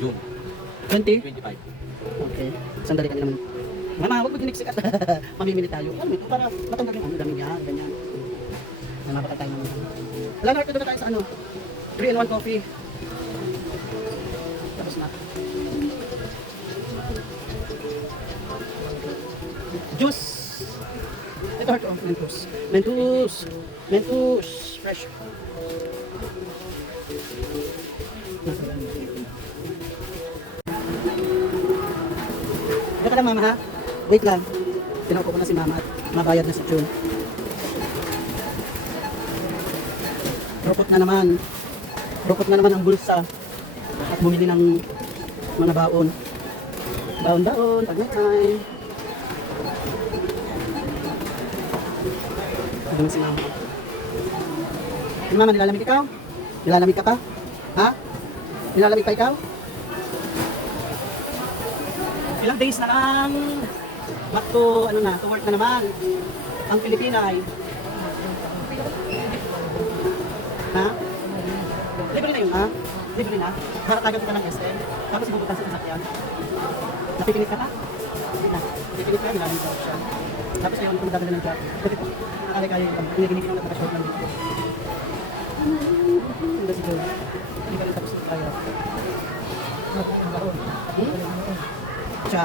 June 20? 25. Okay. Sandali ka naman. Mama, huwag mo diniksikat. Mamimili tayo. Alam mo ito, para matanggal yung ano, dami niya, ganyan. Namapakal tayo naman. Wala na, doon na tayo sa ano. 3-in-1 coffee. Tapos na. Juice. Ito, heart, oh, Mentos. Mentos. Mentos. Fresh. Diyan ka lang, mama, ha? Wait lang. Tinaupo ko na si mama at mabayad na si June. Rupot na naman. Rupot na naman ang bulsa. At bumili ng mga baon. Baon-baon, pag may time. Ito si mama. Ano mama, nilalamig ikaw? Nilalamig ka pa? Ha? Nilalamig pa ikaw? Ilang days na lang. Back to, ano na, to work na naman. Ang Pilipinay. Ha? Libre na yun, ha? Libre na. Haratagan ka ng SM. Tapos ibubutan sa sasakyan. Napipilit ka pa? Napipilit ka, nilalamig ka siya. Tapos ngayon, kung dadala ng job. Ganito, nakakaya yung ginigin ng napaka-short lang dito. Hindi si Joe. Hindi ka rin tapos ng kaya. Siya,